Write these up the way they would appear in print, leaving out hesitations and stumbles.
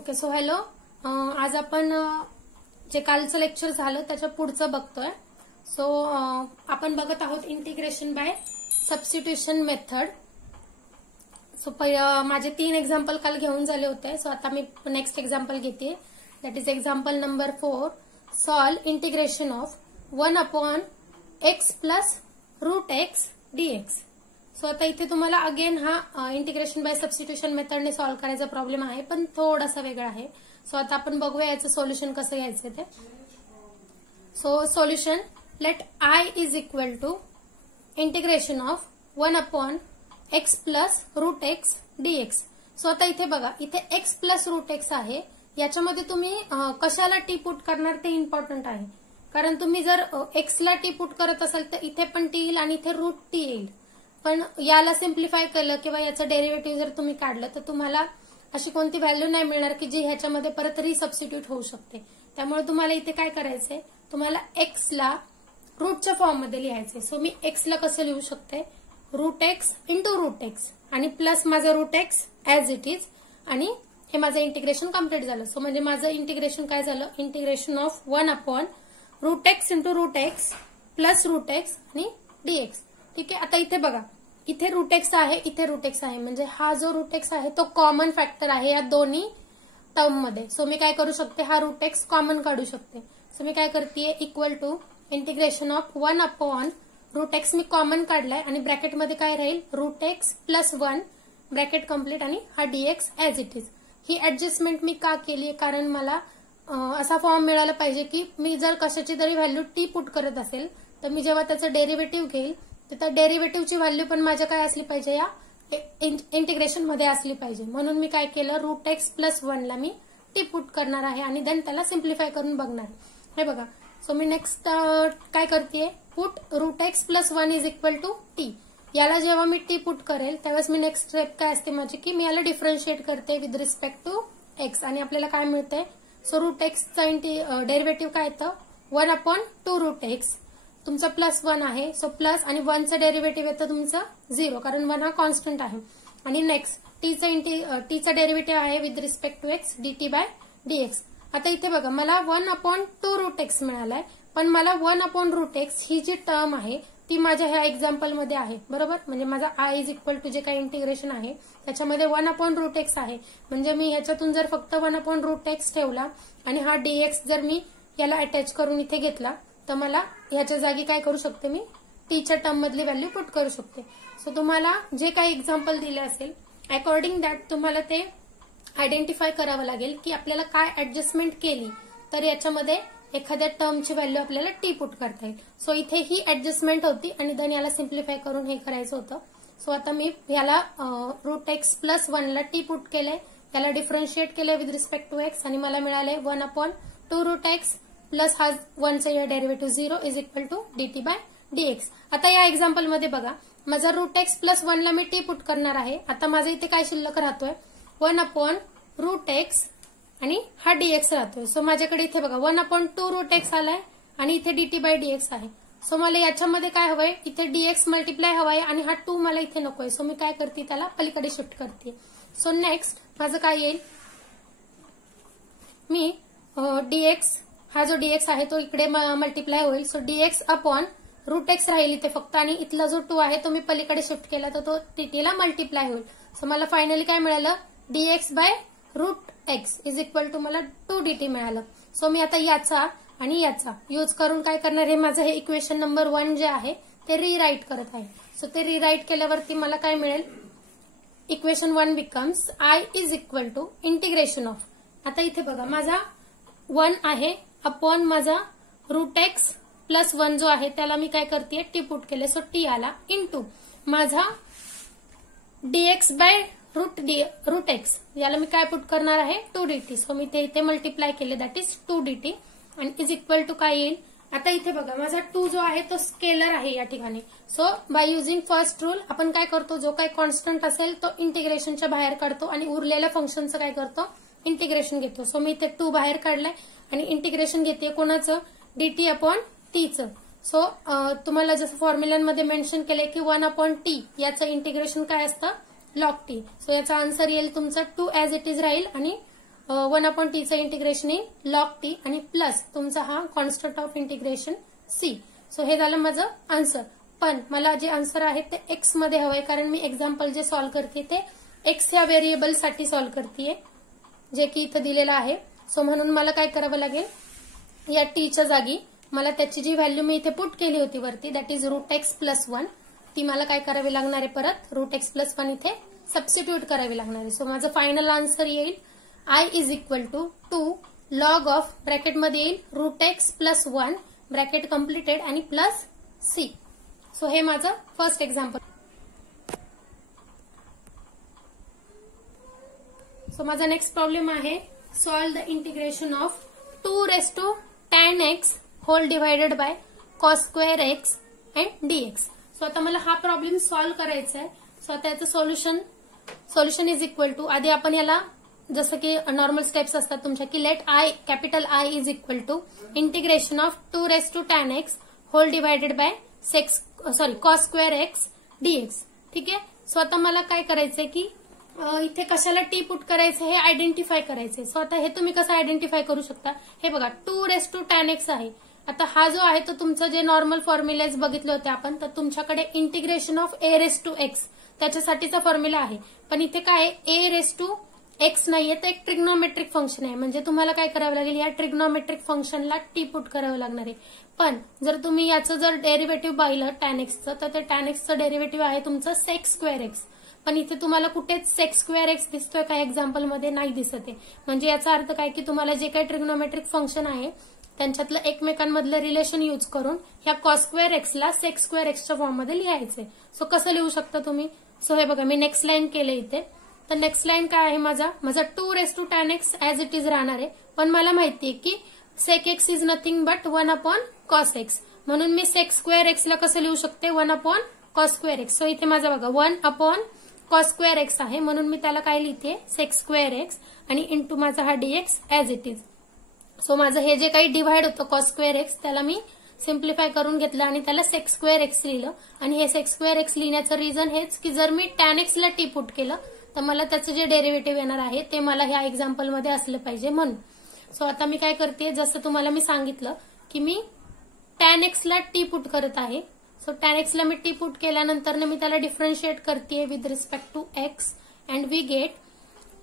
Okay so hello. आज आपण जे कालचं लेक्चर झालं त्याच्या पुढचं बघतोय. सो आपण बघत आहोत integration by substitution method. So माझे 3 एक्झाम्पल काल घेऊन झाले होते. सो आता मी नेक्स्ट एक्झाम्पल घेते. That is example number 4. Solve integration of 1/x plus √x dx. So आता इथे तुम्हाला अगेन हा इंटिग्रेशन बाय सबस्टिट्यूशन मेथडने सॉल्व्ह करायचा प्रॉब्लेम आहे, पण थोडासा वेगळा आहे. सो आता आपण बघूया याचं सोल्युशन कसं घ्यायचं ते. So solution, let I is equal to integration of 1/x plus √x dx. So आता इथे बघा, इथे x प्लस √x आहे. याच्यामध्ये तुम्ही कशाला टी पुट करणार ते इम्पॉर्टंट आहे, कारण तुम्ही जर x ला टी पुट करत असाल तर इथे पण टी येईल आणि इथे √t येईल. पण याला सिम्प्लिफाय केलं किंवा याचं डेरिव्हेटिव्ह जर तुम्ही काढलं तर तुम्हाला अशी कोणती व्हॅल्यू नाही मिळणार की जी ह्याच्यामध्ये परत रिसबस्टिट्यूट होऊ शकते. त्यामुळे तुम्हाला इथे काय करायचंय, तुम्हाला x ला रूटच्या फॉर्ममध्ये लिहायचंय. सो मी x ला कसं लिहू शकते, √x इंटू √x आणि प्लस माझं √x ऍज इट इज, आणि हे माझं इंटिग्रेशन कम्प्लीट झालं. सो म्हणजे माझं इंटिग्रेशन काय झालं, integration of 1/√x into √x plus √x आणि dx. ठीक आहे. आता इथे बघा, इथे √x आहे, इथे √x आहे, म्हणजे हा जो √x आहे तो कॉमन फॅक्टर आहे या दोन्ही टर्म मध्ये. सो मी काय करू शकते, हा √x कॉमन काढू शकते. सो मी काय करते, equal to integration of 1/√x मी कॉमन काढलाय आणि ब्रॅकेटमध्ये काय राहील, √x प्लस 1 ब्रॅकेट कम्प्लीट आणि हा dx ऍज इट इज. ही ऍडजस्टमेंट मी का केली, कारण मला असा फॉर्म मिळाला पाहिजे की मी जर कशाची तरी व्हॅल्यू टी पुट करत असेल तर मी जेव्हा त्याचं डेरिव्हेटिव्ह घेईल तर त्या डेरिव्हेटिव्हची व्हॅल्यू पण माझ्या काय असली पाहिजे, या इंटिग्रेशन मध्ये असली पाहिजे. म्हणून मी काय केलं, √x प्लस 1 ला मी टी पुट करणार आहे आणि देन त्याला सिम्प्लिफाय करून बघणार. हे बघा, सो मी नेक्स्ट काय करते, put √x plus 1 is equal to T. याला जेव्हा मी टी पुट करेल त्यावेळेस मी नेक्स्ट स्टेप काय असते माझी, की मी याला डिफरन्शिएट करते विथ रिस्पेक्ट टू x आणि आपल्याला काय मिळतंय. सो √x डेरिव्हेटिव्ह काय येतं, 1/2√x. तुमचं प्लस 1 आहे, सो प्लस आणि 1चं डेरिव्हेटिव्ह येतं तुमचं 0, कारण 1 हा कॉन्स्टंट आहे. आणि नेक्स्ट टीचं डेरिव्हेटिव्ह आहे with respect to x dt/dx. आता इथे बघा, मला 1/2√x मिळालाय, पण मला 1/√x ही जी टर्म आहे ती माझ्या ह्या एक्झाम्पल मध्ये आहे, बरोबर. म्हणजे माझा I इज इक्वल टू जे काही इंटिग्रेशन आहे त्याच्यामध्ये 1/√x आहे. म्हणजे मी ह्याच्यातून जर फक्त 1/√x ठेवला आणि हा dx जर मी याला अटॅच करून इथे घेतला तर मला ह्याच्या जागी काय करू शकते, मी टीच्या टर्म मधली व्हॅल्यू पुट करू शकते. सो तुम्हाला जे काही एक्झाम्पल दिले असेल अकॉर्डिंग दॅट तुम्हाला ते आयडेंटिफाय करावं लागेल की आपल्याला काय ऍडजस्टमेंट केली तर याच्यामध्ये एखाद्या टर्मची व्हॅल्यू आपल्याला टी पुट करता येईल. सो इथे ही ऍडजस्टमेंट होती आणि देन याला सिम्प्लिफाय करून हे करायचं होतं. सो आता मी याला √x प्लस 1 ला टी पुट केलंय, याला डिफरन्शिएट केलंय विथ रिस्पेक्ट टू x आणि मला मिळालंय 1/2√x प्लस हा 1चा derivative 0 is equal to dt/dx. आता या एक्झाम्पल मध्ये बघा, माझा √x प्लस 1 ला मी टी पुट करणार आहे. आता माझं इथे काय शिल्लक राहतोय, 1/√x आणि हा dx राहतोय. सो माझ्याकडे इथे बघा 1/2√x आलाय आणि इथे dt/dx आहे. सो मला याच्यामध्ये काय हवंय, इथे dx मल्टिप्लाय हवाय आणि हा 2 मला इथे नकोय. सो मी काय करते, त्याला पलीकडे शिफ्ट करते. सो नेक्स्ट माझं काय येईल, मी dx हा जो dx आहे तो इकडे मल्टिप्लाय होईल. सो dx अपॉन √x राहील इथे फक्त, आणि इथला जो 2 आहे तो मी पलीकडे शिफ्ट केला तर तो टीटीला मल्टिप्लाय होईल. सो मला फायनली काय मिळालं, dx/√x इज इक्वल टू मला 2dt मिळालं. सो मी आता याचा आणि याचा यूज करून काय करणार, हे माझं हे इक्वेशन नंबर 1 जे आहे ते रिराईट करत आहे. सो ते रिराईट केल्यावरती मला काय मिळेल, equation 1 becomes I is equal to integration of, आता इथे बघा माझा 1 आहे अपॉन माझा √x प्लस 1 जो आहे त्याला मी काय करते, टी पुट केले. सो टी आला इंटू माझा dx/√x याला मी काय पुट करणार आहे, 2dt. सो मी ते इथे मल्टिप्लाय केले, दॅट इज 2dt आणि इज इक्वल टू काय येईल. आता इथे बघा माझा 2 जो आहे तो स्केलर आहे या ठिकाणी. So by using first rule आपण काय करतो, जो काही कॉन्स्टंट असेल तो इंटिग्रेशनच्या बाहेर काढतो आणि उरलेल्या फंक्शनचं काय करतो, इंटिग्रेशन घेतो. सो मी इथे 2 बाहेर काढलाय आणि इंटिग्रेशन घेते कोणाचं, dt/t चं. सो तुम्हाला जसं फॉर्म्युलांमध्ये मेन्शन केलंय की 1/t याचं इंटिग्रेशन काय असतं, log t. सो याचा आन्सर येईल तुमचा 2 ऍज इट इज राहील आणि 1/t integration in log T आणि प्लस तुमचा हा constant of integration C. So हे झालं माझं आन्सर. पण मला जे आन्सर आहे ते एक्स मध्ये हवंय, कारण मी एक्झाम्पल जे सॉल्व्ह करते ते एक्स या व्हेरिएबलसाठी सॉल्व्ह करतेय, जे की इथं दिलेलं आहे. सो म्हणून मला काय करावं लागेल, या टीच्या जागी मला त्याची जी व्हॅल्यू मी इथे पुट केली होती वरती, दॅट इज √x+1, ती मला काय करावी लागणार आहे, परत √x+1 इथे सबस्टिट्यूट करावी लागणार आहे. सो माझं फायनल आन्सर येईल I is equal to 2 log of ब्रॅकेटमध्ये येईल √x+1 ब्रॅकेट कम्प्लिटेड आणि प्लस सी. सो हे माझं फर्स्ट एक्झाम्पल. सो माझा नेक्स्ट प्रॉब्लेम आहे, solve the integration of 2 tan x whole divided by cos square x and dx. So आता मला हा प्रॉब्लेम सॉल्व्ह करायचा आहे. सो आता याचं सोल्युशन इज इक्वल टू, आधी आपण याला जसं की नॉर्मल स्टेप्स असतात तुमच्या, की let I capital I is equal to integration of 2 tan x whole divided by cos square x dx. ठीक आहे. सो आता मला काय करायचंय की इथे कशाला टी पुट करायचं हे आयडेंटिफाय करायचंय. सो आता हे तुम्ही कसं आयडेंटिफाय करू शकता, हे बघा 2 tan x आहे. आता हा जो आहे तो तुमचं जे नॉर्मल फॉर्म्युलेज बघितले होते आपण, तर तुमच्याकडे इंटिग्रेशन ऑफ a⁻x त्याच्यासाठीचा फॉर्म्युला आहे. पण इथे काय आहे, a⁻x नाहीये, तर एक ट्रिग्नोमेट्रिक फंक्शन आहे. म्हणजे तुम्हाला काय करावं लागेल, या ट्रिग्नोमेट्रिक फंक्शनला टी पुट करावं लागणार आहे. पण जर तुम्ही याचं जर डेरिव्हेटिव्ह पाहिलं tan xचं, तर ते tan xचं डेरिव्हेटिव्ह आहे तुमचं sec स्क्वेअर x. पण इथे तुम्हाला कुठेच sec स्क्वेअर x दिसतोय का, एक्झाम्पलमध्ये नाही दिसत आहे. म्हणजे याचा अर्थ काय की तुम्हाला जे काही ट्रिग्नोमेट्रिक फंक्शन आहे त्यांच्यातलं एकमेकांमधलं रिलेशन यूज करून ह्या cos स्क्वेअर x ला sec स्क्वेअर x च्या फॉर्ममध्ये लिहायचंय. सो कसं लिहू शकता तुम्ही, सो हे बघा मी नेक्स्ट लाईन केलं इथे. तर नेक्स्ट लाईन काय आहे, माझा 2 tan x as it is राहणार आहे. पण मला माहितीये की sec x is nothing but 1/cos x, म्हणून मी sec स्क्वेअर x ला कसं लिहू शकते, 1/cos स्क्वेअर x. सो इथे माझा बघा 1/cos स्क्वेअर x आहे, म्हणून मी त्याला काय लिहिते, sec स्क्वेअर x आणि इंटू माझा हा dx as it is. So माझं हे जे काही डिव्हाइड होतं cos स्क्वेअर x त्याला मी सिम्प्लिफाय करून घेतलं आणि त्याला sec स्क्वेअर x लिहिलं. आणि हे sec स्क्वेअर x लिहिण्याचं रिझन हेच की जर मी tan x ला टी पुट केलं तर मला त्याचं जे डेरिव्हेटिव्ह येणार आहे ते मला ह्या एक्झाम्पलमध्ये असलं पाहिजे म्हणून. सो आता मी काय करते, जसं तुम्हाला मी सांगितलं की मी tan x ला टी पुट करत आहे. सो tan x ला मी टी पुट केल्यानंतर मी त्याला डिफरन्शिएट करते with respect to x and we get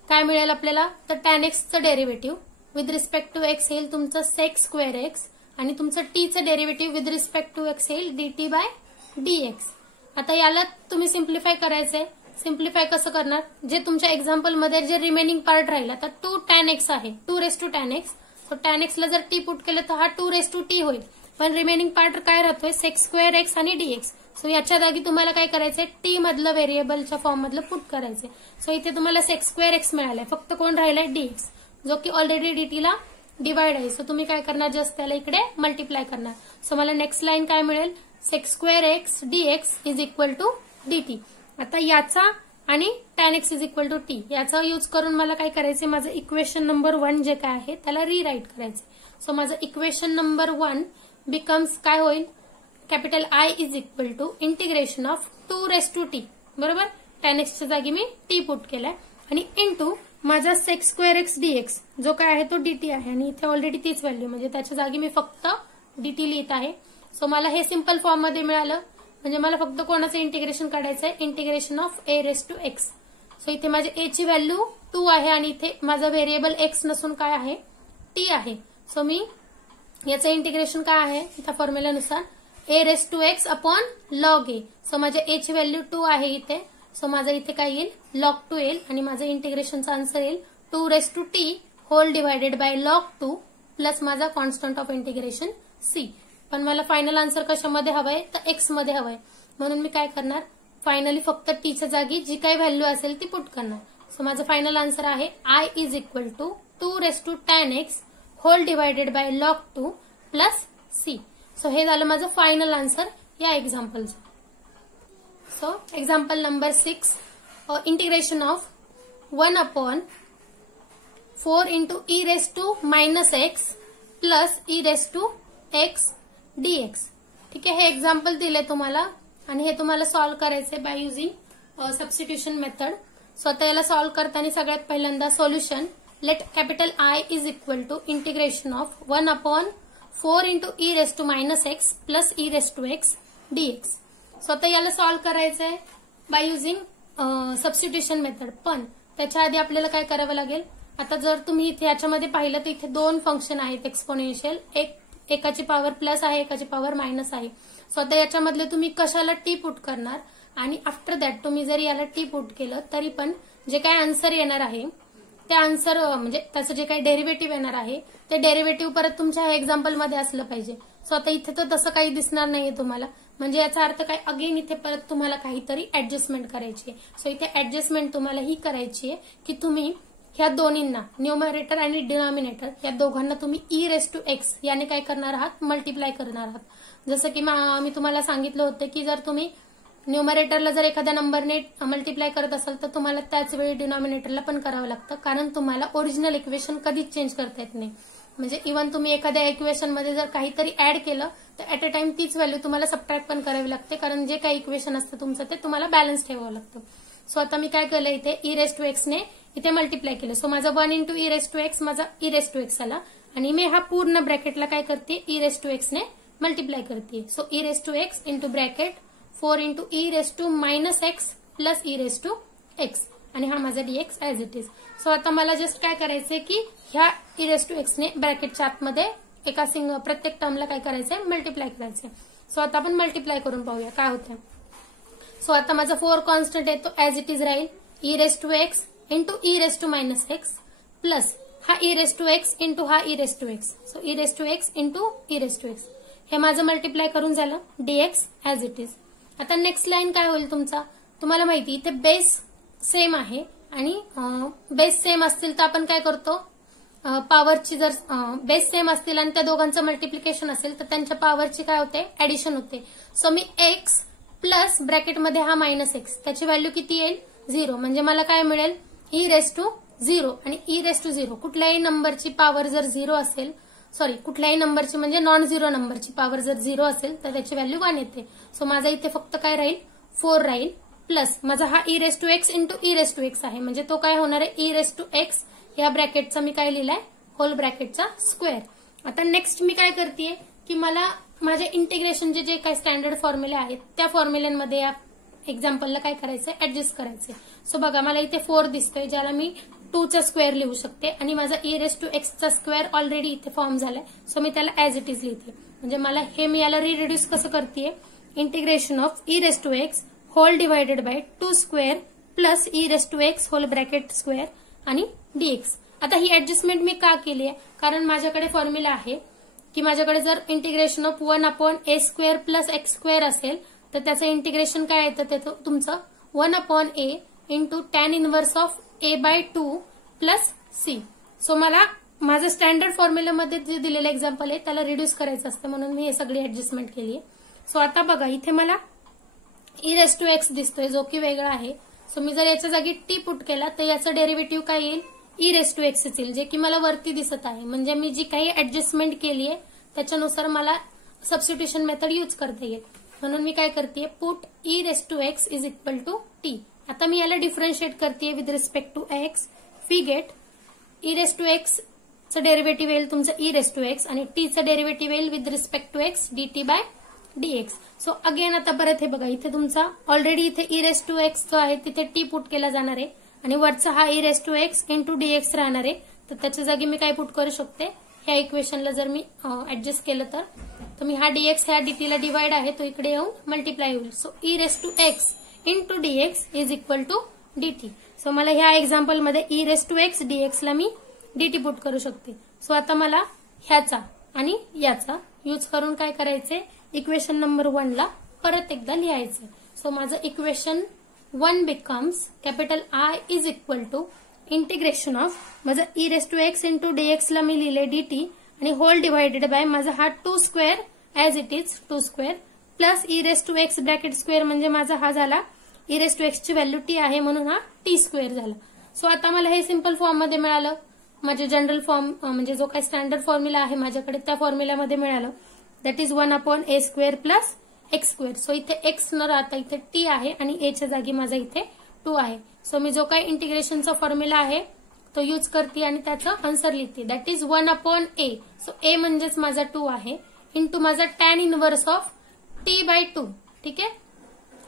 काय मिळेल आपल्याला, तर tan x चं derivative with respect to x येईल तुमचं sec स्क्वेअर x आणि तुमचं t चं derivative with respect to x येईल dt/dx. आता याला तुम्ही सिम्प्लिफाय करायचंय. सिम्प्लिफाय कसं करणार, जे तुमच्या एक्झाम्पलमध्ये जे रिमेनिंग पार्ट राहिला तर 2 tan x आहे, 2 tan x. So tan x ला जर टी पुट केलं तर हा 2 होईल. पण रिमेनिंग पार्ट काय राहतोय, sec स्क्वेअर x आणि dx. सो याच्या जागी तुम्हाला काय करायचंय, टी मधलं व्हेरिएबलच्या फॉर्म मधलं पुट करायचंय. सो इथे तुम्हाला sec स्क्वेअर x मिळालाय, फक्त कोण राहिलाय, dx, जो की ऑलरेडी dt ला डिवाइड आहे. सो तुम्ही काय करणार, जस्ट त्याला इकडे मल्टिप्लाय करणार. सो मला नेक्स्ट लाईन काय मिळेल, sec square x dx is equal to dt. आता याचा आणि tan x is equal to T याचा यूज करून मला काय करायचंय, माझं इक्वेशन नंबर 1 जे काय आहे त्याला रिराईट करायचं. सो माझं इक्वेशन नंबर 1 बिकम्स काय होईल, capital I is equal to integration of 2 बरोबर, tan x च्या जागी मी टी पुट केलाय आणि इंटू माझा sec स्क्वेअर x dx जो काय आहे तो dt आहे आणि इथे ऑलरेडी तीच व्हॅल्यू, म्हणजे त्याच्या जागी मी फक्त dt लिहित आहे. सो मला हे सिंपल फॉर्म मध्ये मिळालं. म्हणजे मला फक्त कोणाचं इंटिग्रेशन काढायचं आहे, इंटिग्रेशन ऑफ a⁻x. सो इथे माझ्या a ची व्हॅल्यू 2 आहे आणि इथे माझा व्हेरिएबल x नसून काय आहे, t आहे. सो मी याचं इंटिग्रेशन काय आहे त्या फॉर्म्युल्यानुसार a⁻x upon log a. So माझ्या a ची व्हॅल्यू 2 आहे इथे. सो माझं इथे काय येईल, log 2 येईल आणि माझं इंटिग्रेशनचा आन्सर येईल 2 whole divided by log 2 plus माझा कॉन्स्टंट ऑफ इंटिग्रेशन c. पण मला फायनल आन्सर कशामध्ये हवंय, तर x मध्ये हवंय. म्हणून मी काय करणार, फायनली फक्त t च्या जागी जी काही व्हॅल्यू असेल ती पुट करणार. सो माझं फायनल आन्सर आहे I is equal to 2 tan x whole divided by log 2 plus c. So हे झालं माझं फायनल आन्सर या एक्झाम्पलचं. So example number 6, integration of 1/4 e⁻ x plus e⁻x dx. ठीक आहे, हे एक्झाम्पल दिले तुम्हाला आणि हे तुम्हाला सॉल्व्ह करायचे by using substitution method. So आता याला सॉल्व्ह करताना सगळ्यात पहिल्यांदा solution let capital I is equal to integration of 1/4 into E raise to minus X plus E raise to X DX. So आता याला सॉल्व्ह करायचं आहे बाय युझिंग सबस्टिट्यूशन मेथड. पण त्याच्या आधी आपल्याला काय करावं लागेल, आता जर तुम्ही इथे याच्यामध्ये पाहिलं तर इथे 2 फंक्शन आहेत एक्सपोनेन्शियल, एकाची पॉवर प्लस आहे, एकाची पॉवर मायनस आहे. सो आता याच्यामधले तुम्ही कशाला टी पुट करणार आणि आफ्टर दॅट तुम्ही जर याला टी पुट केलं तरी पण जे काय आन्सर येणार आहे ते आन्सर म्हणजे त्याचं जे काही डेरिव्हेटिव्ह येणार आहे ते डेरिव्हेटिव्ह परत तुमच्या एक्झाम्पलमध्ये असलं पाहिजे. सो आता इथे तर तसं काही दिसणार नाहीये तुम्हाला, म्हणजे याचा अर्थ काय, अगेन इथे परत तुम्हाला काहीतरी ऍडजस्टमेंट करायची आहे. सो इथे ऍडजस्टमेंट तुम्हाला ही करायची आहे की तुम्ही ह्या दोन्हींना न्यूमरेटर आणि डिनॉमिनेटर या दोघांना तुम्ही ई रेस टू एक्स याने काय करणार आहात, मल्टिप्लाय करणार आहात. जसं की मी तुम्हाला सांगितलं होतं की जर तुम्ही न्यूमरेटरला जर एखाद्या नंबरने मल्टिप्लाय करत असाल तर तुम्हाला त्याच वेळी डिनॉमिनेटरला पण करावं लागतं, कारण तुम्हाला ओरिजिनल इक्वेशन कधीच चेंज करता येत नाही. म्हणजे इव्हन तुम्ही एखाद्या इक्वेशन मध्ये जर काहीतरी ऍड केलं तर ऍट अ टाइम तीच व्हॅल्यू तुम्हाला सबट्रॅक्ट पण करावी लागते, कारण जे काही इक्वेशन असतं तुमचं ते तुम्हाला बॅलन्स ठेवावं लागतं. सो आता मी काय केलं, इथे ई रेस टू एक्सने इथे मल्टिप्लाय केलं. सो माझा 1 into E raise to X माझा ई रेस टू एक्स आला आणि मी हा पूर्ण ब्रॅकेटला काय करते, ई रेस टू एक्सने मल्टिप्लाय करते. So E raise to X into bracket 4 into E raise to minus X plus E raise to X आणि हा माझा DX as it is. So आता मला जस्ट काय करायचंय की ह्या ई रेस टू एक्सने ब्रॅकेटच्या आतमध्ये एका प्रत्येक टर्मला काय करायचंय, मल्टिप्लाय करायचंय. सो आता आपण मल्टिप्लाय करून पाहूया काय होतं. सो आता माझा 4 कॉन्स्टंट आहे तो ऍज इट इज राहील, E raise to X into E raise to minus X plus हा E raise to X into हा E raise to X. So E raise to X into E raise to X हे माझं multiply करून झालं, DX as it is. आता next line काय होईल तुमचा, तुम्हाला माहिती इथे बेस सेम आहे आणि बेस सेम असतील तर आपण काय करतो, पॉवरची जर बेस सेम असतील आणि त्या दोघांचं मल्टिप्लिकेशन असेल तर त्यांच्या पॉवरची काय होते, ऍडिशन होते. सो मी एक्स प्लस ब्रॅकेटमध्ये हा मायनस एक्स त्याची व्हॅल्यू किती येईल, 0. म्हणजे मला काय मिळेल, ई रेस टू 0 आणि ई रेस टू 0. कुठल्याही नंबरची पॉवर जर 0 असेल, सॉरी कुठल्याही नंबरची म्हणजे नॉन झिरो नंबरची पॉवर जर 0 असेल तर त्याची व्हॅल्यू 1 येते. सो माझा इथे फक्त काय राहील, 4 राहील प्लस माझा हा E raise to X into E raise to X आहे, म्हणजे तो काय होणार आहे, ई रेस टू एक्स या ब्रॅकेटचा मी काय लिहिलाय, होल ब्रॅकेटचा स्क्वेअर. आता नेक्स्ट मी काय करतेय की मला माझ्या इंटिग्रेशनचे जे काही स्टँडर्ड फॉर्म्युले आहेत त्या फॉर्म्युल्यांमध्ये या एक्झाम्पलला काय करायचंय, ऍडजस्ट करायचंय. सो बघा मला इथे 4 दिसतोय ज्याला मी 2 चा स्क्वेअर लिहू शकते आणि माझा ई रेस टू एक्सचा स्क्वेअर ऑलरेडी इथे फॉर्म झालाय. सो मी त्याला ऍज इट इज लिहिते. म्हणजे मला हे मी याला रिड्यूस कसं करतेय, integration of E raise to X whole divided by 2 square plus E raise to X whole bracket square आणि डीएक्स. आता ही ऍडजस्टमेंट मी का केली आहे, कारण माझ्याकडे फॉर्म्युला आहे की माझ्याकडे जर integration of 1/a square plus X square असेल तर त्याचं इंटिग्रेशन काय येतं, ते तुमचं 1/a into tan inverse of a/2 plus C. सो मला माझं स्टँडर्ड फॉर्म्युलामध्ये जे दिलेलं एक्झाम्पल आहे त्याला रिड्यूस करायचं असतं, म्हणून मी हे सगळी ऍडजस्टमेंट केली आहे. सो आता बघा इथे मला ई रेस टू एक्स दिसतोय जो की वेगळा आहे. सो मी जर याच्या जागी टी पुट केला तर याचं डेरिव्हेटिव्ह काय येईल, ई रेस टू एक्स येईल, जे की मला वरती दिसत आहे. म्हणजे मी जी काही ऍडजस्टमेंट केली आहे त्याच्यानुसार मला सबस्टिट्यूशन मेथड यूज करता येईल. म्हणून मी काय करते, put E raise to X is equal to T. आता मी याला डिफरन्शिएट करते with respect to X. We get E raise to X चं डेरिव्हेटिव्ह येईल तुमचं ई रेस टू एक्स आणि टी चं डेरिव्हेटिव्ह येईल with respect to X DT by DX. So again आता परत हे बघा इथे तुमचा ऑलरेडी इथे ई रेस टू एक्स जो आहे तिथे टी पुट केला जाणार आहे आणि वरचा हा E raise to X into DX राहणार आहे. तर त्याच्या जागी मी काय पुट करू शकते, ह्या इक्वेशनला जर मी ऍडजस्ट केलं तर मी हा डीएक्स ह्या डीटीला डिवाइड आहे तो इकडे येऊन मल्टिप्लाय होईल. So E raise to X into DX is equal to DT. So मला ह्या एक्झाम्पलमध्ये ई रेस टू एक्स डीएक्सला मी डीटी पुट करू शकते. सो आता मला ह्याचा आणि याचा यूज करून काय करायचंय, इक्वेशन नंबर 1 ला परत एकदा लिहायचं. सो माझं equation 1 becomes capital I is equal to integration of माझं E raise to X into डीएक्सला मी लिहिले डीटी आणि होल डिवायडेड बाय माझा हा 2 square as it is 2 square plus E raise to X bracket square म्हणजे माझा हा झाला ई रेस टू एक्स ची व्हॅल्यू टी आहे म्हणून हा टी स्क्वेअर झाला. सो आता मला हे सिंपल फॉर्म मध्ये मिळालं, माझे जनरल फॉर्म म्हणजे जो काही स्टँडर्ड फॉर्म्युला आहे माझ्याकडे त्या फॉर्म्युल्यामध्ये मिळालं. That is 1/a square plus X square. So इथे एक्स न राहता इथे टी आहे आणि ए च्या जागी माझा इथे 2 आहे. सो मी जो काही इंटिग्रेशनचा फॉर्म्युला आहे तो यूज करते आणि त्याचा आन्सर लिहिते. That is 1/a. So a म्हणजेच माझा 2 आहे इंटू माझा tan इनवर्स ऑफ t/2. ठीक आहे,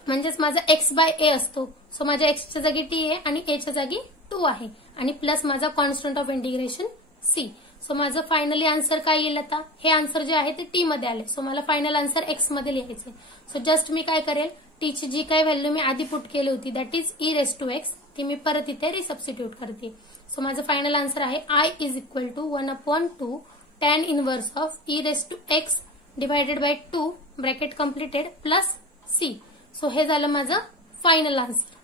म्हणजेच माझा x/a असतो. सो माझ्या एक्सच्या जागी t आहे आणि a च्या जागी 2 आहे आणि प्लस माझा constant of integration c. So माझं फायनली आन्सर काय येईल आता, हे आन्सर जे आहे ते टी मध्ये आले. सो मला फायनल आन्सर एक्स मध्ये लिहायचे. सो जस्ट मी काय करेल, टी ची जी काही व्हॅल्यू मी आधी पुट केली होती दॅट इज e⁻x ती मी परत इथे रिसबस्टिट्यूट करते. सो माझं फायनल आन्सर आहे I is equal to 1/2 tan inverse of e⁻x divided by 2 bracket completed plus c. So हे झालं माझं final answer.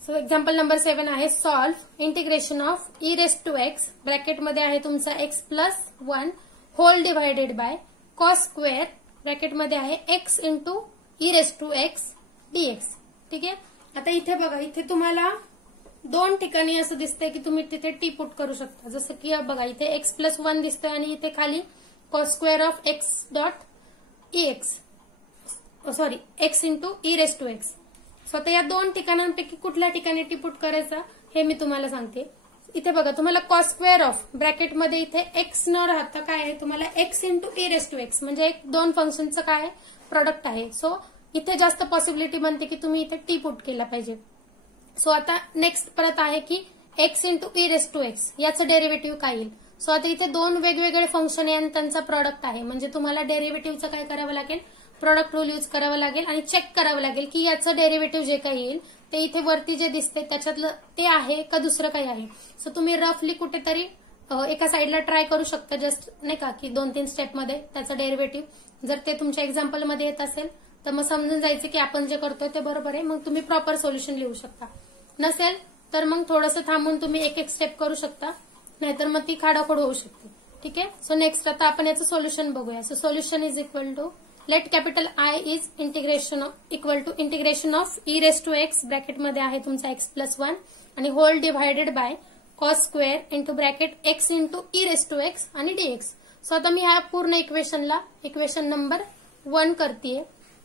So example number 7 आहे सॉल्व इंटिग्रेशन ऑफ e⁻x ब्रॅकेटमध्ये आहे तुमचा x+1 whole divided by cos square ब्रॅकेटमध्ये आहे x इंटू e⁻x dx. ठीक आहे, आता इथे बघा, इथे तुम्हाला 2 ठिकाणी असं दिसतंय की तुम्ही तिथे टी पुट करू शकता. जसं की बघा इथे x+1 दिसतोय आणि इथे खाली cos square of x dot ex sorry x into e⁻x. So आता या 2 ठिकाणांपैकी कुठल्या ठिकाणी टी पुट करायचा हे मी तुम्हाला सांगते. इथे बघा तुम्हाला कॉस स्क्वेअर ऑफ ब्रॅकेटमध्ये इथे x न राहता काय आहे, तुम्हाला x इंटू e⁻x म्हणजे 2 फंक्शनचं काय आहे, प्रोडक्ट आहे. सो इथे जास्त पॉसिबिलिटी बनते की तुम्ही इथे टी पुट केला पाहिजे. सो आता नेक्स्ट परत आहे की x इंटू e⁻x याचं डेरिव्हेटिव्ह काय येईल. सो आता इथे 2 वेगवेगळे फंक्शन आहे आणि त्यांचा प्रोडक्ट आहे, म्हणजे तुम्हाला डेरिव्हेटिव्हचं काय करावं लागेल, प्रोडक्ट रूल यूज करावं लागेल आणि चेक करावं लागेल की याचं डेरिव्हेटिव्ह जे काही येईल ते इथे वरती जे दिसते त्याच्यातलं ते आहे का दुसरं काही आहे. सो तुम्ही रफली कुठेतरी एका साईडला ट्राय करू शकता, जस्ट नाही का की 2-3 स्टेपमध्ये त्याचं डेरिव्हेटिव्ह जर ते तुमच्या एक्झाम्पलमध्ये येत असेल तर मग समजून जायचं की आपण जे करतोय ते बरोबर आहे, मग तुम्ही प्रॉपर सोल्युशन लिहू शकता. नसेल तर मग थोडंसं थांबून तुम्ही एक स्टेप करू शकता, नाहीतर मग ती खाडाखोड होऊ शकते. ठीक आहे, सो नेक्स्ट आता आपण याचं सोल्युशन बघूया. So solution is equal to let capital I is integration equal to integration of e⁻x ब्रॅकेटमध्ये आहे तुमचा x+1 आणि whole divided by cos square into bracket x into e⁻x आणि dx. सो आता मी ह्या पूर्ण इक्वेशनला इक्वेशन नंबर 1 करतेय,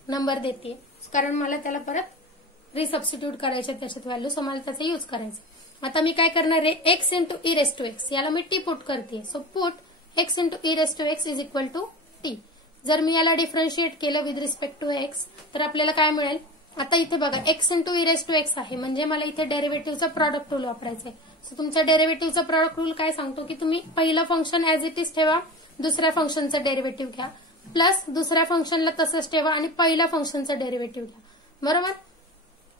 नंबर देते कारण मला त्याला परत रिसबस्टिट्यूट करायचे त्याच्यात व्हॅल्यू. सो मला त्याचा यूज करायचा. आता मी काय करणार आहे, x इंटू e⁻x याला मी टी पुट करते. So put x into e⁻x is equal to T. जर मी याला डिफरन्शिएट केलं विथ रिस्पेक्ट टू x तर आपल्याला काय मिळेल, आता इथे बघा x इंटू e⁻x आहे म्हणजे मला इथे डेरिव्हेटिव्हचा प्रॉडक्ट रूल वापरायचा आहे. सो तुमचा डेरिव्हेटिव्हचा प्रॉडक्ट रूल काय सांगतो की तुम्ही पहिलं फंक्शन ऍज इट इज ठेवा, दुसऱ्या फंक्शनचं डेरिव्हेटिव्ह घ्या, प्लस दुसऱ्या फंक्शनला तसंच ठेवा आणि पहिल्या फंक्शनचं डेरिव्हेटिव्ह घ्या. बरोबर.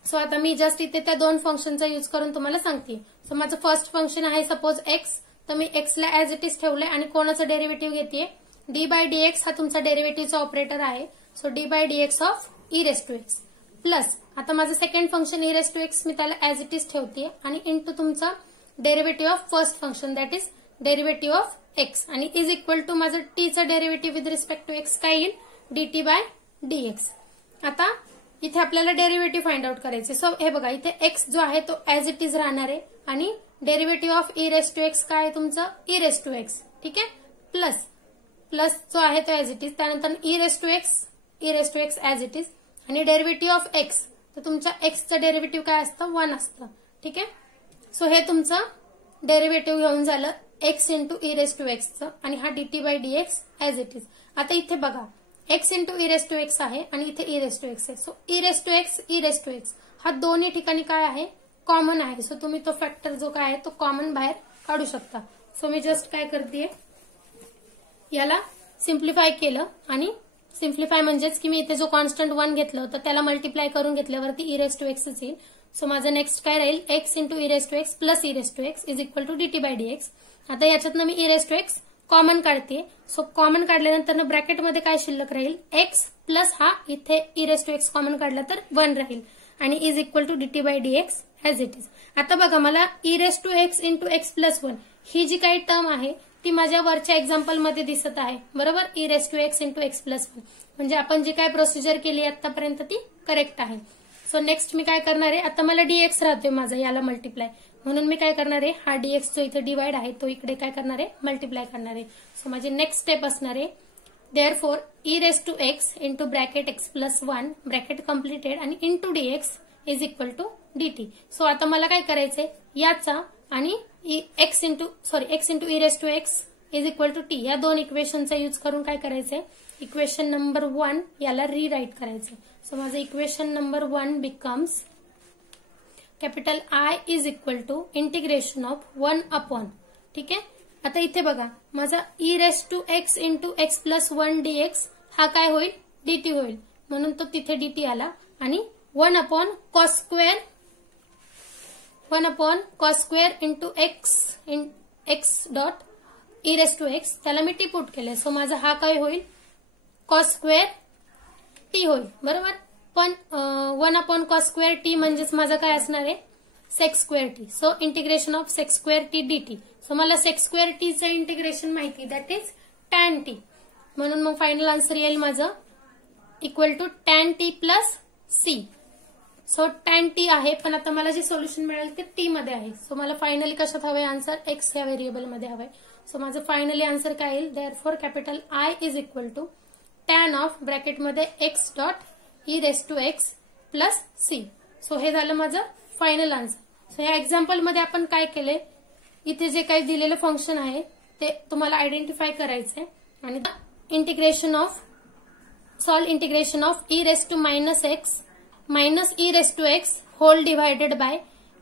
सो आता मी जस्ट इथे त्या 2 फंक्शनचा यूज करून तुम्हाला सांगते. सो माझं फर्स्ट फंक्शन आहे सपोज x, तर मी x ला ऍज इट इज ठेवलंय आणि कोणाचं डेरिव्हेटिव्ह घेते, d/dx हा तुमचा डेरिव्हेटिव्हचा ऑपरेटर आहे. So d/dx of e⁻x plus आता माझं सेकंड फंक्शन e⁻x मी त्याला ऍज इट इज ठेवते आणि इंटू तुमचा derivative of first function that is derivative of x आणि इज इक्वल टू माझं t चं derivative with respect to x काय येईल, dt/dx. आता इथे आपल्याला डेरिव्हेटिव्ह फाइंड आउट करायचे. सो हे बघा इथे x जो आहे तो ऍज इट इज राहणार आहे आणि डेरिव्हेटिव्ह ऑफ e⁻x काय आहे तुमचं e⁻x. ठीक आहे, प्लस प्लस जो आहे तो ऍज इट इज, त्यानंतर e⁻x ऍज इट इज आणि डेरिव्हेटिव्ह ऑफ x, तर तुमच्या एक्सचं डेरिव्हेटिव्ह काय असतं, 1 असतं. ठीक आहे, सो हे तुमचं डेरिव्हेटिव्ह घेऊन झालं x इंटू e⁻x आणि हा dt/dx ऍज इट इज. आता इथे बघा x इंटू e⁻x आहे आणि इथे e⁻x आहे. सो e⁻x हा दोन्ही ठिकाणी काय आहे, कॉमन आहे. सो तुम्ही तो फॅक्टर जो काय आहे तो कॉमन बाहेर काढू शकता. सो मी जस्ट काय करते, याला सिम्प्लिफाय केलं आणि सिम्प्लिफाय म्हणजेच की मी इथे जो कॉन्स्टंट 1 घेतलं होतं त्याला मल्टिप्लाय करून घेतल्यावरती e⁻x येईल. सो माझं नेक्स्ट काय राहील, x into e⁻x plus e⁻x is equal to dt/dx. आता याच्यातनं मी e⁻x कॉमन काढते. सो कॉमन काढल्यानंतर ब्रॅकेटमध्ये काय शिल्लक राहील, x प्लस हा इथे e⁻x कॉमन काढला तर 1 राहील आणि is equal to dt/dx as it is. आता बघा मला e⁻x इंटू x+1 ही जी काही टर्म आहे ती माझ्या वरच्या एक्झाम्पलमध्ये दिसत आहे. बरोबर, e⁻x इंटू x+1 म्हणजे आपण जी काय प्रोसिजर केली आतापर्यंत ती करेक्ट आहे. सो नेक्स्ट मी काय करणार आहे, आता मला dx राहतोय माझा याला मल्टिप्लाय, म्हणून मी काय करणार आहे, हा dx जो इथे डिवाइड आहे तो इकडे काय करणार आहे, मल्टिप्लाय करणार आहे. सो माझी नेक्स्ट स्टेप असणार आहे therefore e⁻x into bracket x+1 bracket completed आणि into dx is equal to dt. So आता मला काय करायचंय, याचा आणि X into E raise to X is equal to T या दोन इक्वेशनचा यूज करून काय करायचंय, इक्वेशन नंबर 1 याला रिराईट करायचंय. सो माझं equation number 1 becomes capital I is equal to integration of 1 upon. ठीक आहे. आता इथे बघा माझा E raise to X into X plus 1 DX हा काय होईल, डीटी होईल, म्हणून तो तिथे डीटी आला. आणि 1 upon cos square into X dot E raise to X त्याला मी टी पुट केलंय. सो माझा हा काय होईल, कॉस स्क्वेअर टी होईल. बरोबर. पण 1 अपॉन कॉस स्क्वेअर टी म्हणजेच माझा काय असणार आहे, sec square T. So integration of sec square T DT. So मला सेक्स स्क्वेअर टीचं इंटिग्रेशन माहिती, दॅट इज टॅन टी. म्हणून मग फायनल आन्सर येईल माझं equal to tan T plus C. So tan T आहे, पण आता मला जे सोल्युशन मिळेल ते टी मध्ये आहे. सो मला फायनली कशात हवंय आन्सर, एक्स या व्हेरिएबल मध्ये हवंय. सो माझं फायनली आन्सर काय येईल, therefore capital I is equal to tan of ब्रॅकेटमध्ये X dot E raise to x plus C. So हे झालं माझं फायनल आन्सर. सो या एक्झाम्पल मध्ये आपण काय केले, इथे जे काही दिलेलं फंक्शन आहे ते तुम्हाला आयडेंटिफाय करायचंय आणि integration of E raise to minus X minus E raise to X whole divided by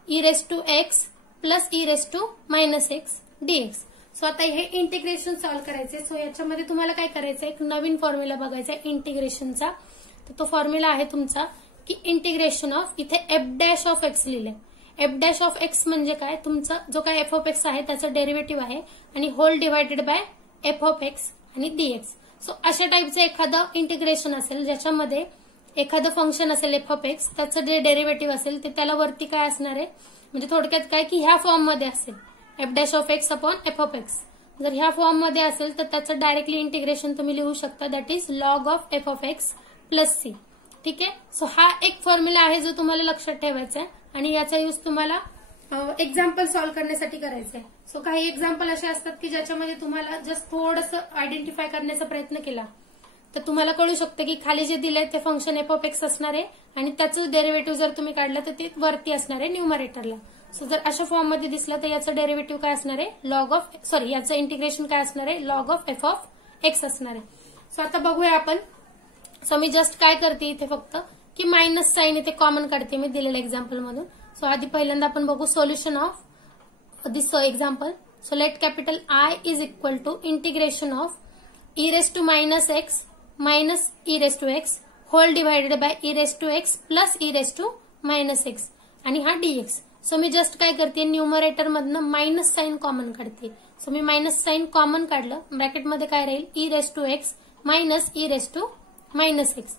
E raise to x plus E raise to minus X DX. So आता हे इंटिग्रेशन सॉल्व्ह करायचे. So याच्यामध्ये तुम्हाला काय करायचं, एक नवीन फॉर्म्युला बघायचा आहे इंटिग्रेशनचा. तर तो फॉर्म्युला आहे तुमचा की इंटिग्रेशन ऑफ, इथे एफ डॅश ऑफ एक्स लिहिलंय. एफ डॅश ऑफ एक्स म्हणजे काय, तुमचा जो काय एफ ऑफ एक्स आहे त्याचा डेरिव्हेटिव्ह आहे आणि whole divided by F of X आणि डीएक्स. सो अशा टाईपचं एखादं इंटिग्रेशन असेल ज्याच्यामध्ये एखादं फंक्शन असेल एफ ऑफ एक्स, त्याचं जे डेरिव्हेटिव्ह असेल ते त्याला वरती काय असणार आहे, म्हणजे थोडक्यात काय की ह्या फॉर्म मध्ये असेल F dash of X upon F of x. जर ह्या फॉर्म मध्ये असेल तर त्याचं डायरेक्टली इंटिग्रेशन तुम्ही लिहू शकता, that is log of F of X plus C. ठीक आहे. सो हा एक फॉर्म्युला आहे जो तुम्हाला लक्षात ठेवायचा आहे आणि याचा यूज तुम्हाला एक्झाम्पल सॉल्व्ह करण्यासाठी करायचा आहे. सो काही एक्झाम्पल असे असतात की ज्याच्यामध्ये तुम्हाला जस्ट थोडंसं आयडेंटिफाय करण्याचा प्रयत्न केला तर तुम्हाला कळू शकतं की खाली जे दिलंय ते फंक्शन एफ ऑफ एक्स असणार आहे आणि त्याचं डेरिव्हेटिव्ह जर तुम्ही काढलं तर ते वरती असणार आहे न्यूमरेटरला. सो जर अशा फॉर्म मध्ये दिसलं तर याचं डेरिव्हेटिव्ह काय असणार आहे, याचं इंटिग्रेशन काय असणार आहे, log of F of x असणार आहे. सो आता बघूया आपण. सो मी जस्ट काय करते इथे फक्त की मायनस साइन इथे कॉमन काढते मी दिलेल्या एक्झाम्पल मधून. सो आधी पहिल्यांदा आपण बघू solution of this example. So let capital I is equal to integration of E raise to minus X minus E raise to X whole divided by E raise to x plus E raise to minus x आणि हा dx. So मी just काय करते, numerator मधनं minus sign common काढते. So मी minus sign common काढलं, ब्रॅकेटमध्ये काय राहील, E raise to x minus E raise to minus X.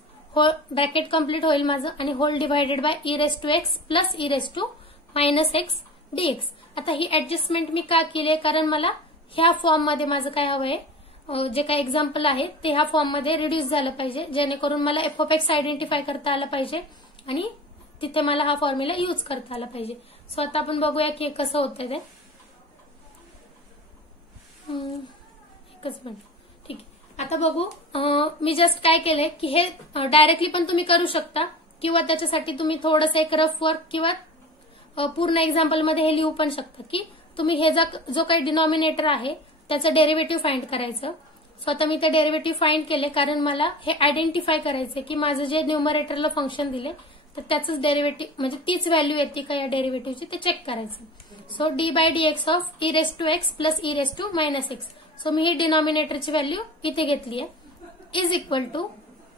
Bracket complete होईल माझं आणि whole divided by E raise to x plus E raise to minus X DX. आता ही ऍडजस्टमेंट मी का केली आहे, कारण मला ह्या फॉर्म मध्ये माझं काय हवंय, जे काही एक्झाम्पल आहे ते ह्या फॉर्म मध्ये रिड्यूस झालं पाहिजे, जेणेकरून मला एफ ऑफ एक्स आयडेंटिफाय करता आलं पाहिजे आणि तिथे मला हा फॉर्म्युला यूज करता आला पाहिजे. सो आता आपण बघूया की कसं होतंय ते. एकच मिनिट. ठीक आहे. आता बघू. मी जस्ट काय केलंय की हे डायरेक्टली पण तुम्ही करू शकता किंवा त्याच्यासाठी तुम्ही थोडंसं एक रफ वर्क किंवा पूर्ण एक्झाम्पल मध्ये हे लिहू पण शकता की तुम्ही हे जो काही डिनॉमिनेटर आहे त्याचं डेरिव्हेटिव्ह फाइंड करायचं. सो आता मी ते डेरिव्हेटिव्ह फाइंड केले कारण मला हे आयडेंटिफाय करायचे की माझं जे न्यूमरेटरला फंक्शन दिले तर त्याचंच डेरिव्हेटिव्ह म्हणजे तीच व्हॅल्यू येते का या डेरिव्हेटिव्हची ते चेक करायचं. So D by DX of E raise to x plus E raise to minus X. So मी ही डिनॉमिनेटरची व्हॅल्यू इथे घेतली आहे इज इक्वल टू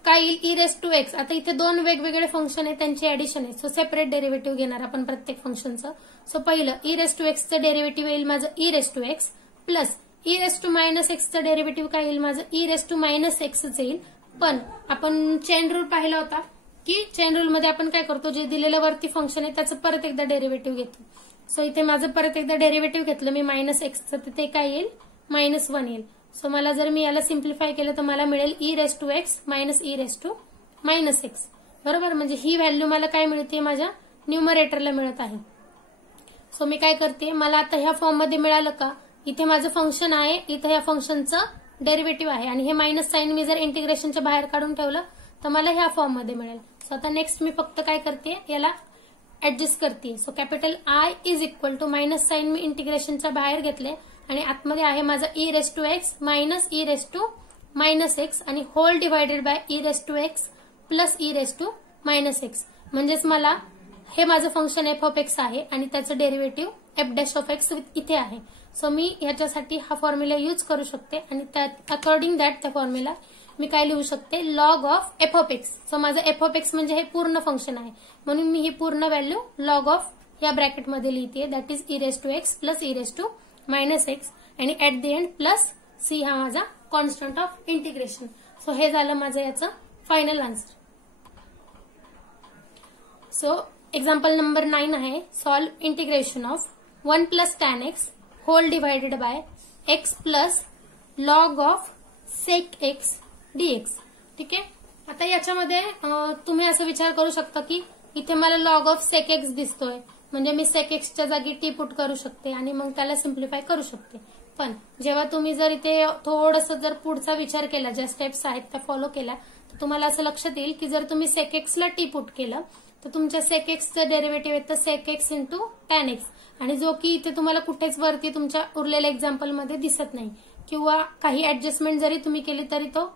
काय येईल, ई रेस टू एक्स. आता इथे दोन वेगवेगळे फंक्शन आहे त्यांची ऍडिशन आहे. सो सेपरेट डेरिव्हेटिव्ह घेणार आपण प्रत्येक फंक्शनचं. सो पहिलं ई रेस टू एक्सचं डेरिव्हेटिव्ह येईल माझं E raise to x plus E raise to minus एक्सचं डेरिव्हेटिव्ह काय येईल माझं ई रेस टू मायनस एक्सच येईल. पण आपण चेन रूल पाहिला होता की चेन रूल मध्ये आपण काय करतो, जे दिलेलं वरती फंक्शन आहे त्याचं परत एकदा डेरिव्हेटिव्ह घेतो. सो इथे माझं परत एकदा डेरिव्हेटिव्ह घेतलं मी मायनस एक्सचं तर ते काय येईल, -1 येईल. सो मला जर मी याला सिम्प्लिफाय केलं तर मला मिळेल E raise to x minus E raise to minus X. बरोबर. म्हणजे ही व्हॅल्यू मला काय मिळते, माझ्या न्यूमरेटरला मिळत आहे. सो मी काय करते, मला आता ह्या फॉर्म मध्ये मिळालं का, इथे माझं फंक्शन आहे, इथे ह्या फंक्शनचं डेरिव्हेटिव्ह आहे आणि हे मायनस साइन मी जर इंटिग्रेशनच्या बाहेर काढून ठेवलं तर मला ह्या फॉर्म मध्ये मिळेल. सो आता नेक्स्ट मी फक्त काय करते, याला ऍडजस्ट करते. So capital I is equal to minus sign मी इंटिग्रेशनच्या बाहेर घेतले आणि आतमध्ये आहे माझा E raise to x minus E raise to minus x आणि whole divided by E raise to x plus E raise to minus x. म्हणजेच मला हे माझं फंक्शन एफ ऑफ एक्स आहे आणि त्याचं derivative F dash of x इथे आहे. सो मी ह्याच्यासाठी हा फॉर्म्युला यूज करू शकते आणि त्यात अकॉर्डिंग दॅट त्या फॉर्म्युला मी काय लिहू शकते, log of F of X. So माझं एफ ऑफ एक्स म्हणजे हे पूर्ण फंक्शन आहे म्हणून मी ही पूर्ण व्हॅल्यू लॉग ऑफ या ब्रॅकेटमध्ये लिहिते, that is e raise to x plus E raise to minus x आणि at the end plus c हा माझा कॉन्स्टंट ऑफ इंटिग्रेशन. सो हे झालं माझं याचं final answer. So example number 9 आहे, solve integration of 1 plus tan X whole divided by X plus log of sec X DX. ठीक आहे. आता याच्यामध्ये तुम्ही असं विचार करू शकता की इथे मला लॉग ऑफ सेक एक्स दिसतोय, म्हणजे मी सेक एक्सच्या जागी टी पुट करू शकते आणि मग त्याला सिम्प्लिफाय करू शकते. पण जेव्हा तुम्ही जर इथे थोडंसं जर पुढचा विचार केला, ज्या स्टेप्स आहेत त्या फॉलो केल्या, तर तुम्हाला असं लक्षात येईल की जर तुम्ही सेक एक्सला टी पुट केलं तर तुमच्या सेक एक्सचं डेरिव्हेटिव्ह येतं sec X into tan X, आणि जो की इथे तुम्हाला कुठेच वरती तुमच्या उरलेल्या एक्झाम्पलमध्ये दिसत नाही, किंवा काही ऍडजस्टमेंट जरी तुम्ही केली तरी तो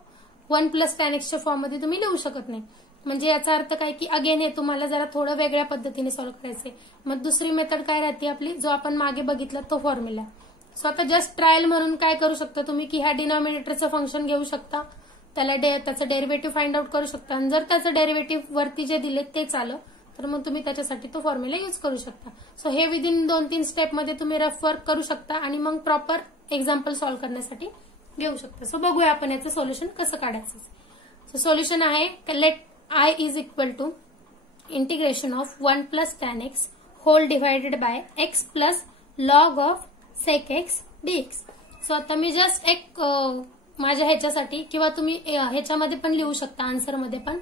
1 प्लस टॅन एक्सच्या फॉर्ममध्ये तुम्ही लिहू शकत नाही. म्हणजे याचा अर्थ काय की अगेन हे तुम्हाला जरा थोडं वेगळ्या पद्धतीने सॉल्व्ह करायचंय. मग दुसरी मेथड काय राहते आपली, जो आपण मागे बघितला तो फॉर्म्युला. सो आता जस्ट ट्रायल म्हणून काय करू शकता तुम्ही की ह्या डिनॉमिनेटरचं फंक्शन घेऊ शकता, त्याला त्याचं डेरिव्हेटिव्ह फाइंड आउट करू शकता आणि जर त्याचं डेरिव्हेटिव्ह वरती जे दिले तेच आलं तर मग तुम्ही त्याच्यासाठी तो फॉर्म्युला यूज करू शकता. सो हे विदिन 2-3 स्टेपमध्ये तुम्ही रफ वर्क करू शकता आणि मग प्रॉपर एक्झाम्पल सॉल्व्ह करण्यासाठी घेऊ शकता. सो बघूया आपण याचं सोल्युशन कसं काढायचं. सो सोल्युशन आहे, let I is equal to integration of 1 plus tan X whole divided by X plus log of sec X DX. So आता मी जस्ट एक माझ्या ह्याच्यासाठी, किंवा तुम्ही ह्याच्यामध्ये पण लिहू शकता आन्सरमध्ये पण.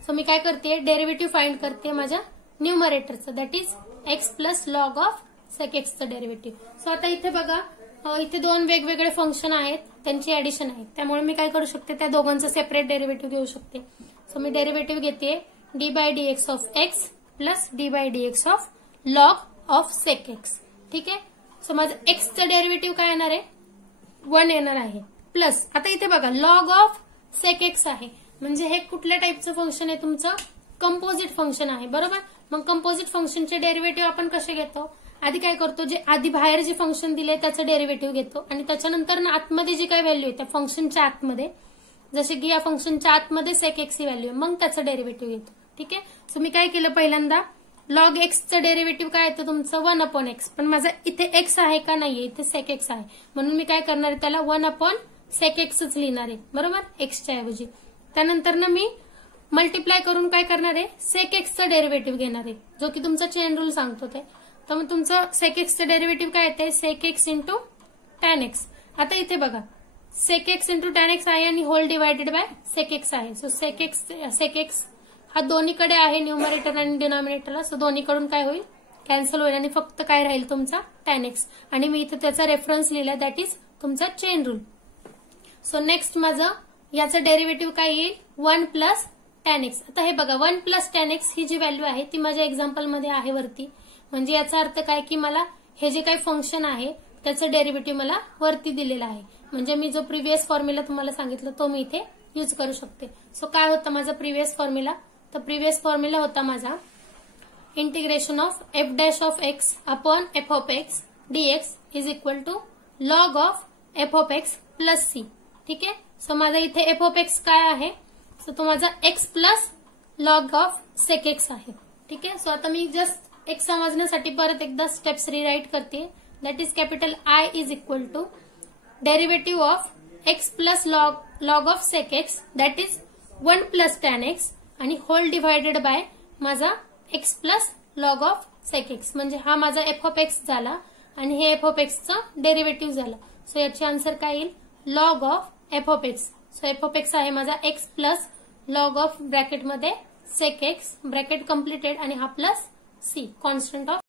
सो मी काय करते, डेरिव्हेटिव्ह फाइंड करते माझ्या न्यूमरेटरचं, that is x plus log of sec एक्सचं डेरिव्हेटिव्ह. सो आता इथे बघा, इथे 2 वेगवेगळे फंक्शन आहेत, त्यांची ऍडिशन आहे, त्यामुळे मी काय करू शकते, त्या दोघांचं सेपरेट डेरिव्हेटिव्ह घेऊ शकते. सो मी डेरिव्हेटिव्ह घेते D by D X of X plus D by D X of log of sec X. ठीक आहे. सो माझं एक्सचं डेरिव्हेटिव्ह काय येणार आहे, 1 येणार आहे, प्लस आता इथे बघा लॉग ऑफ सेक एक्स आहे, म्हणजे हे कुठल्या टाईपचं फंक्शन आहे तुमचं, कंपोजिट फंक्शन आहे, बरोबर. मग कंपोजिट फंक्शनचे डेरिव्हेटिव्ह आपण कसे घेतो, आधी काय करतो, जे आधी बाहेर जे फंक्शन दिले त्याचं डेरिव्हेटिव्ह घेतो आणि त्याच्यानंतर ना आतमध्ये जी काय व्हॅल्यू आहे त्या फंक्शनच्या आतमध्ये, जसे की या फंक्शनच्या आतमध्ये सेक एक्स ही व्हॅल्यू आहे, मग त्याचं डेरिव्हेटिव्ह घेतो. ठीक आहे. सो मी काय केलं, पहिल्यांदा लॉग एक्सचं डेरिव्हेटिव्ह काय येतं तुमचं 1 अपॉन एक्स, पण माझा इथे एक्स आहे का नाहीये, इथे सेक एक्स आहे, म्हणून मी काय करणार आहे, त्याला 1 अपॉन सेक एक्सच लिहिणार आहे, बरोबर, एक्सच्या ऐवजी. त्यानंतर ना मी मल्टिप्लाय करून काय करणार आहे, सेक एक्सचं डेरिव्हेटिव्ह घेणार आहे, जो की तुमचा चेन रूल सांगतो ते. तर मग तुमचं सेक एक्सचं डेरिव्हेटिव्ह काय येते, sec X into tan X. आता इथे बघा sec X into tan X आहे आणि whole divided by sec X आहे. सो सेक एक्स हा दोन्हीकडे आहे, न्यूमरेटर आणि डिनॉमिनेटरला. सो दोन्हीकडून काय होईल, कॅन्सल होईल आणि फक्त काय राहील तुमचा टॅन एक्स, आणि मी इथे त्याचा रेफरन्स लिहिला, दॅट इज तुमचा चेन रूल. सो नेक्स्ट माझं याचं डेरिव्हेटिव्ह काय येईल, 1 प्लस टॅन एक्स. आता हे बघा 1 प्लस टॅन एक्स ही जी व्हॅल्यू आहे ती माझ्या एक्झाम्पलमध्ये आहे वरती, म्हणजे याचा अर्थ काय की मला हे जे काही फंक्शन आहे त्याचं डेरिव्हेटिव्ह मला वरती दिलेलं आहे, म्हणजे मी जो प्रिव्हियस फॉर्म्युला तुम्हाला सांगितलं तो मी इथे यूज करू शकते. सो काय होता माझा प्रिव्हियस फॉर्म्युला, तर प्रिव्हियस फॉर्म्युला होता माझा integration of F dash of X upon F of X DX is equal to log of F of X plus C. ठीक आहे. सो माझा इथे एफ ऑफ एक्स काय आहे, सो तो माझा X plus log of sec X आहे. ठीक आहे. सो आता मी जस्ट एक समजण्यासाठी परत एकदा स्टेप्स रिराईट करते, that is capital I is equal to derivative of X plus log of sec X, that is 1 plus tan X आणि होल डिवायडेड बाय माझा X plus log of sec X, म्हणजे हा माझा F of X झाला आणि हे F of एक्सचं derivative झालं. सो याची आन्सर काय येईल, log of F of X. So F of X आहे माझा एक्स प्लस लॉग ऑफ ब्रॅकेटमध्ये सेक एक्स, ब्रॅकेट कम्प्लिटेड, आणि हा प्लस सी कॉन्स्टंट ऑफ